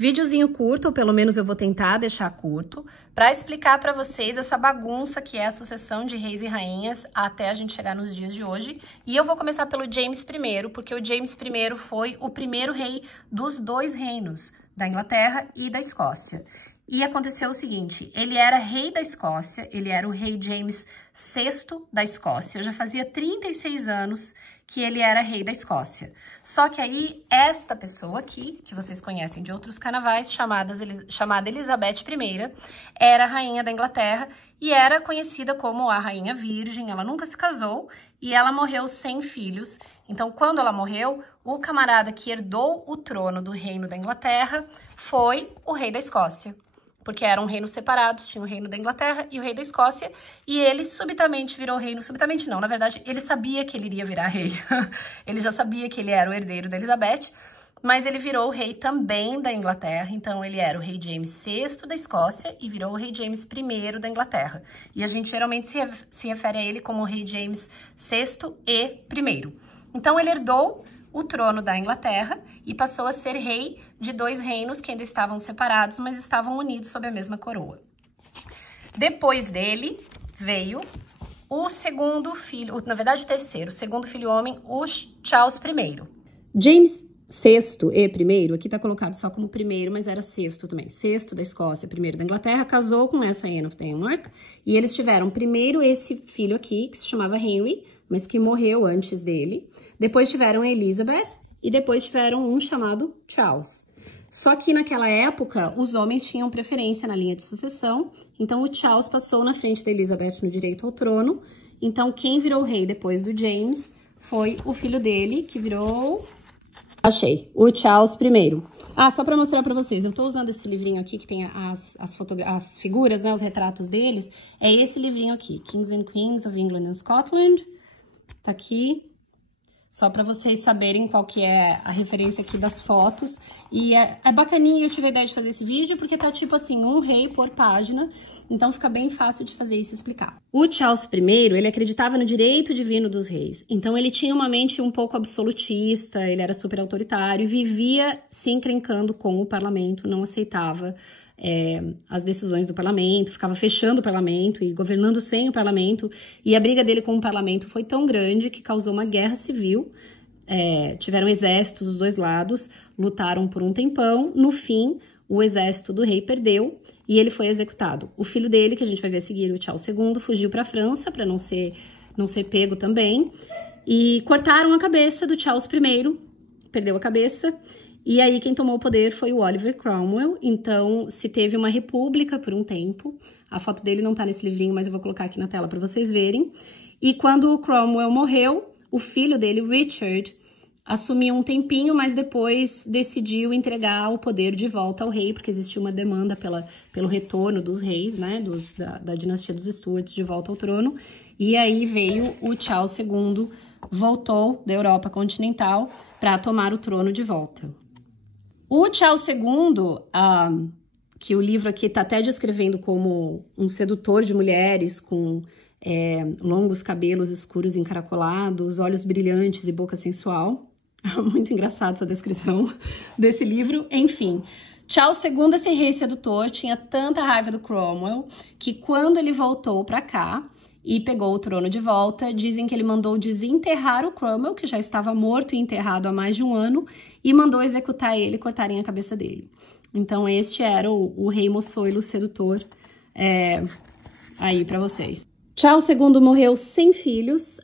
Videozinho curto, ou pelo menos eu vou tentar deixar curto, para explicar para vocês essa bagunça que é a sucessão de reis e rainhas até a gente chegar nos dias de hoje. E eu vou começar pelo James I, porque o James I foi o primeiro rei dos dois reinos, da Inglaterra e da Escócia. E aconteceu o seguinte, ele era rei da Escócia, ele era o rei James VI da Escócia, já fazia 36 anos que ele era rei da Escócia. Só que aí, esta pessoa aqui, que vocês conhecem de outros carnavais, chamada Elizabeth I, era rainha da Inglaterra e era conhecida como a rainha virgem, ela nunca se casou e ela morreu sem filhos. Então, quando ela morreu, o camarada que herdou o trono do reino da Inglaterra foi o rei da Escócia. Porque eram reinos separados, tinha o reino da Inglaterra e o rei da Escócia, e ele subitamente virou reino, subitamente não, na verdade, ele sabia que ele iria virar rei, ele já sabia que ele era o herdeiro da Elizabeth, mas ele virou o rei também da Inglaterra, então ele era o rei James VI da Escócia e virou o rei James I da Inglaterra, e a gente geralmente se refere a ele como o rei James VI e I. Então ele herdou o trono da Inglaterra e passou a ser rei de dois reinos que ainda estavam separados, mas estavam unidos sob a mesma coroa. Depois dele veio o segundo filho, na verdade o terceiro, o segundo filho homem, o Charles I. James VI e I, aqui tá colocado só como primeiro, mas era sexto também. Sexto da Escócia, primeiro da Inglaterra, casou com essa Anne of Denmark, e eles tiveram primeiro esse filho aqui, que se chamava Henry, mas que morreu antes dele. Depois tiveram a Elizabeth e depois tiveram um chamado Charles. Só que naquela época, os homens tinham preferência na linha de sucessão, então o Charles passou na frente da Elizabeth no direito ao trono. Então quem virou rei depois do James foi o filho dele, que virou... Achei, o Charles I. Ah, só para mostrar para vocês, eu tô usando esse livrinho aqui que tem as figuras, né, os retratos deles. É esse livrinho aqui, Kings and Queens of England and Scotland. Tá aqui, só para vocês saberem qual que é a referência aqui das fotos. E é bacaninha, eu tive a ideia de fazer esse vídeo, porque tá tipo assim, um rei por página, então fica bem fácil de fazer isso e explicar. O Charles I, ele acreditava no direito divino dos reis, então ele tinha uma mente um pouco absolutista, ele era super autoritário, vivia se encrencando com o parlamento, não aceitava as decisões do parlamento, ficava fechando o parlamento e governando sem o parlamento, e a briga dele com o parlamento foi tão grande que causou uma guerra civil. Tiveram exércitos dos dois lados, lutaram por um tempão, no fim, o exército do rei perdeu e ele foi executado. O filho dele, que a gente vai ver a seguir, o Charles II, fugiu para a França para não ser pego também, e cortaram a cabeça do Charles I, perdeu a cabeça. E aí quem tomou o poder foi o Oliver Cromwell, então se teve uma república por um tempo. A foto dele não tá nesse livrinho, mas eu vou colocar aqui na tela para vocês verem. E quando o Cromwell morreu, o filho dele, Richard, assumiu um tempinho, mas depois decidiu entregar o poder de volta ao rei, porque existia uma demanda pelo retorno dos reis, né, da dinastia dos Stuarts de volta ao trono. E aí veio o Charles II, voltou da Europa continental para tomar o trono de volta. O Charles II, que o livro aqui está até descrevendo como um sedutor de mulheres com longos cabelos escuros encaracolados, olhos brilhantes e boca sensual. Muito engraçada essa descrição desse livro. Enfim, Charles II, esse rei sedutor, tinha tanta raiva do Cromwell que quando ele voltou para cá e pegou o trono de volta, dizem que ele mandou desenterrar o Cromwell, que já estava morto e enterrado há mais de um ano, e mandou executar ele e cortarem a cabeça dele. Então este era o rei moçoilo sedutor aí para vocês. Charles II morreu sem filhos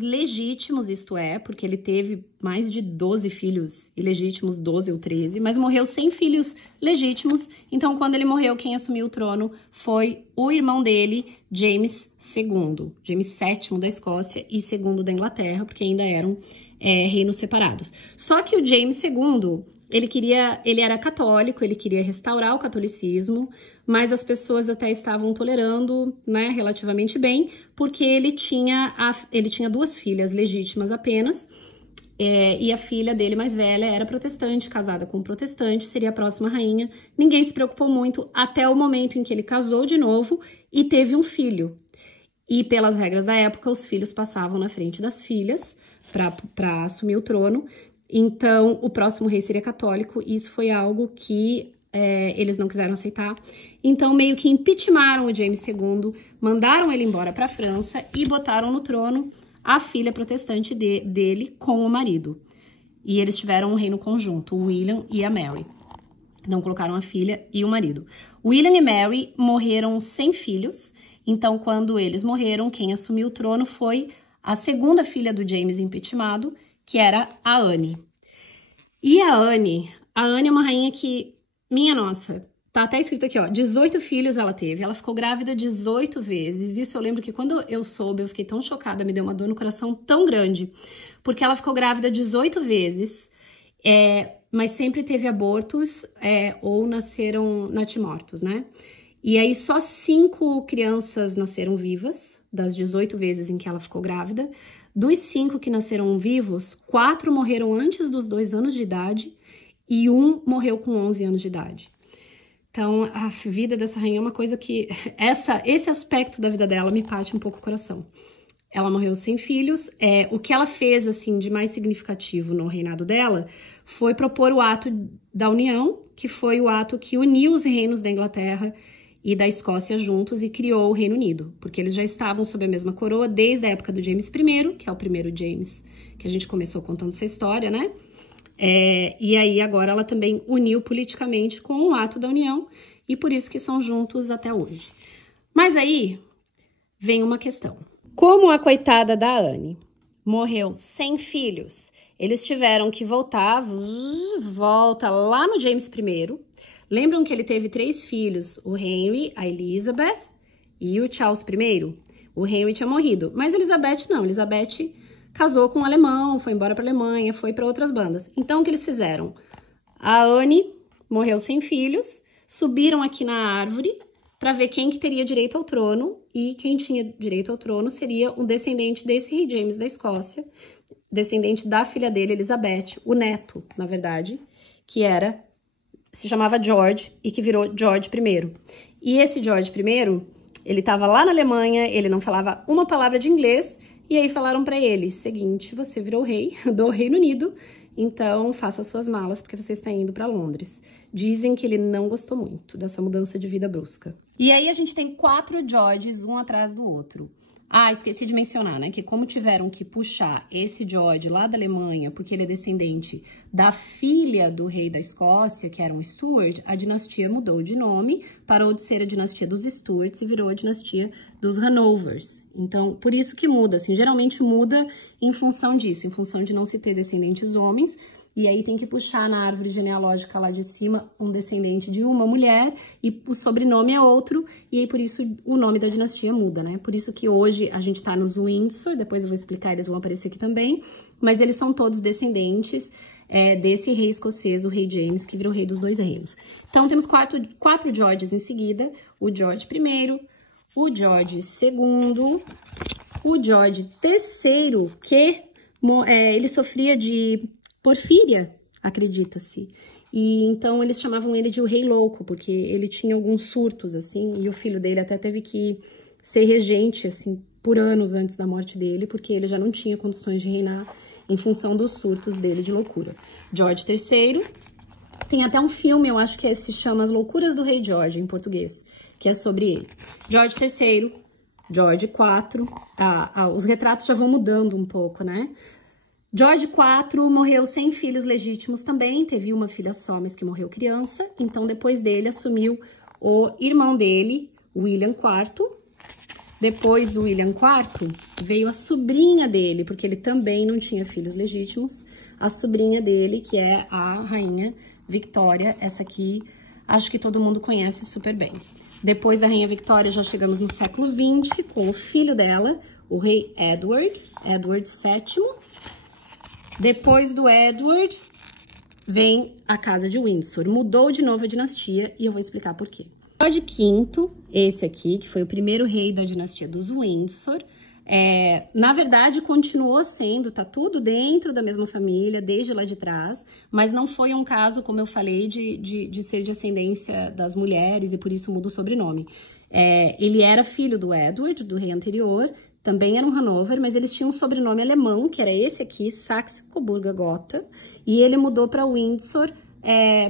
legítimos, isto é, porque ele teve mais de 12 filhos ilegítimos, 12 ou 13, mas morreu sem filhos legítimos. Então, quando ele morreu, quem assumiu o trono foi o irmão dele, James II, James VII da Escócia e II da Inglaterra, porque ainda eram reinos separados. Só que o James II, ele era católico, ele queria restaurar o catolicismo, mas as pessoas até estavam tolerando, né, relativamente bem, porque ele tinha duas filhas legítimas apenas, e a filha dele mais velha era protestante, casada com um protestante, seria a próxima rainha. Ninguém se preocupou muito até o momento em que ele casou de novo e teve um filho. E pelas regras da época, os filhos passavam na frente das filhas para assumir o trono. Então, o próximo rei seria católico, e isso foi algo que eles não quiseram aceitar. Então, meio que impeachmentaram o James II, mandaram ele embora para a França e botaram no trono a filha protestante dele com o marido. E eles tiveram um reino conjunto, o William e a Mary. Então, colocaram a filha e o marido. William e Mary morreram sem filhos. Então, quando eles morreram, quem assumiu o trono foi a segunda filha do James impeachmentado, que era a Anne. E a Anne é uma rainha que, minha nossa, tá até escrito aqui, ó, 18 filhos ela teve. Ela ficou grávida 18 vezes. Isso eu lembro que quando eu soube, eu fiquei tão chocada, me deu uma dor no coração tão grande. Porque ela ficou grávida 18 vezes, mas sempre teve abortos ou nasceram natimortos, né? E aí só 5 crianças nasceram vivas, das 18 vezes em que ela ficou grávida. Dos 5 que nasceram vivos, 4 morreram antes dos 2 anos de idade e 1 morreu com 11 anos de idade. Então, a vida dessa rainha é uma coisa que... Esse aspecto da vida dela me parte um pouco o coração. Ela morreu sem filhos. O que ela fez, assim, de mais significativo no reinado dela foi propor o ato da união, que foi o ato que uniu os reinos da Inglaterra e da Escócia juntos e criou o Reino Unido, porque eles já estavam sob a mesma coroa desde a época do James I, que é o primeiro James que a gente começou contando essa história, né? E aí agora ela também uniu politicamente com o ato da união e por isso que são juntos até hoje. Mas aí vem uma questão. Como a coitada da Anne morreu sem filhos, eles tiveram que volta lá no James I. Lembram que ele teve 3 filhos, o Henry, a Elizabeth e o Charles I? O Henry tinha morrido, mas Elizabeth não. Elizabeth casou com um alemão, foi embora para a Alemanha, foi para outras bandas. Então, o que eles fizeram? A Anne morreu sem filhos, subiram aqui na árvore para ver quem que teria direito ao trono, e quem tinha direito ao trono seria um descendente desse rei James da Escócia, descendente da filha dele, Elizabeth, o neto, na verdade, que se chamava George e que virou George I. E esse George I, ele estava lá na Alemanha, ele não falava uma palavra de inglês, e aí falaram para ele, seguinte, você virou rei do Reino Unido, então faça suas malas porque você está indo para Londres. Dizem que ele não gostou muito dessa mudança de vida brusca. E aí a gente tem 4 Georges, um atrás do outro. Ah, esqueci de mencionar, né, que como tiveram que puxar esse George lá da Alemanha, porque ele é descendente da filha do rei da Escócia, que era um Stuart, a dinastia mudou de nome, parou de ser a dinastia dos Stuarts e virou a dinastia dos Hanovers. Então, por isso que muda, assim, geralmente muda em função disso, em função de não se ter descendentes homens, e aí tem que puxar na árvore genealógica lá de cima um descendente de uma mulher e o sobrenome é outro, e aí por isso o nome da dinastia muda, né? Por isso que hoje a gente tá nos Windsor, depois eu vou explicar, eles vão aparecer aqui também, mas eles são todos descendentes desse rei escocês, o rei James, que virou rei dos 2 reinos. Então temos 4 Georges em seguida, o George I, o George II, o George III, que ele sofria de porfíria, acredita-se. E então eles chamavam ele de o Rei Louco, porque ele tinha alguns surtos, assim, e o filho dele até teve que ser regente, assim, por anos antes da morte dele, porque ele já não tinha condições de reinar em função dos surtos dele de loucura. George III, tem até um filme, eu acho que se chama As Loucuras do Rei George, em português, que é sobre ele. George III, George IV, os retratos já vão mudando um pouco, né? George IV morreu sem filhos legítimos também, teve uma filha só, mas que morreu criança. Então, depois dele, assumiu o irmão dele, William IV. Depois do William IV, veio a sobrinha dele, porque ele também não tinha filhos legítimos. A sobrinha dele, que é a rainha Victoria, essa aqui, acho que todo mundo conhece super bem. Depois da rainha Victoria, já chegamos no século XX, com o filho dela, o rei Edward VII. Depois do Edward, vem a casa de Windsor. Mudou de novo a dinastia e eu vou explicar por quê. George V, esse aqui, que foi o primeiro rei da dinastia dos Windsor, na verdade continuou sendo, tá tudo dentro da mesma família, desde lá de trás, mas não foi um caso, como eu falei, de ser de ascendência das mulheres e por isso muda o sobrenome. Ele era filho do Edward, do rei anterior, também era um Hanover, mas eles tinham um sobrenome alemão, que era esse aqui, Saxe-Coburger-Gotha, e ele mudou para Windsor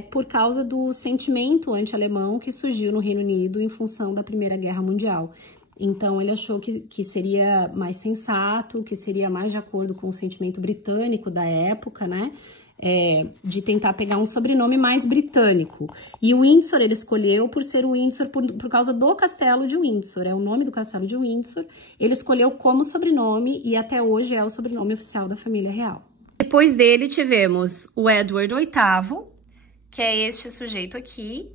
por causa do sentimento anti-alemão que surgiu no Reino Unido em função da Primeira Guerra Mundial. Então, ele achou que seria mais sensato, que seria mais de acordo com o sentimento britânico da época, né? De tentar pegar um sobrenome mais britânico. E o Windsor ele escolheu por ser o Windsor por causa do castelo de Windsor, é o nome do castelo de Windsor. Ele escolheu como sobrenome e até hoje é o sobrenome oficial da família real. Depois dele tivemos o Edward VIII, que é este sujeito aqui.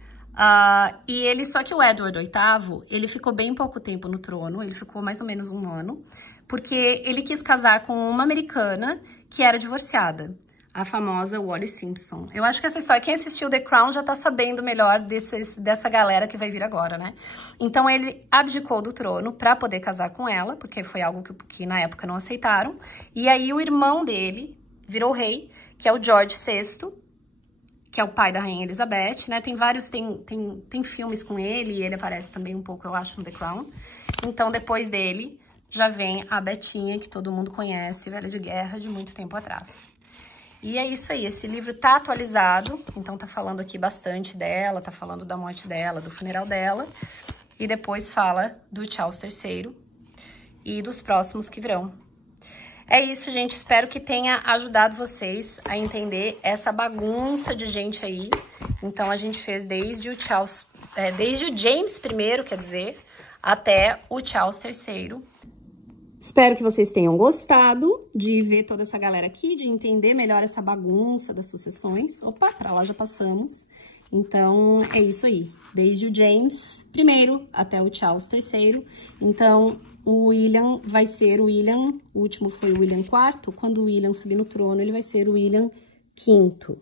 Só que o Edward VIII, ele ficou bem pouco tempo no trono, ele ficou mais ou menos 1 ano, porque ele quis casar com uma americana que era divorciada, a famosa Wallis Simpson. Eu acho que essa história, quem assistiu The Crown já tá sabendo melhor dessa galera que vai vir agora, né? Então, ele abdicou do trono pra poder casar com ela, porque foi algo que na época não aceitaram. E aí, o irmão dele virou rei, que é o George VI, que é o pai da Rainha Elizabeth, né? Tem vários, tem filmes com ele, e ele aparece também um pouco, eu acho, no The Crown. Então, depois dele, já vem a Betinha, que todo mundo conhece, velha de guerra, de muito tempo atrás. E é isso aí, esse livro tá atualizado, então tá falando aqui bastante dela, tá falando da morte dela, do funeral dela, e depois fala do Charles III e dos próximos que virão. É isso, gente, espero que tenha ajudado vocês a entender essa bagunça de gente aí. Então, a gente fez desde o James I, quer dizer, até o Charles III. Espero que vocês tenham gostado de ver toda essa galera aqui, de entender melhor essa bagunça das sucessões. Opa, pra lá já passamos. Então, é isso aí. Desde o James I até o Charles III. Então, o William vai ser o William, o último foi o William IV. Quando o William subir no trono, ele vai ser o William V.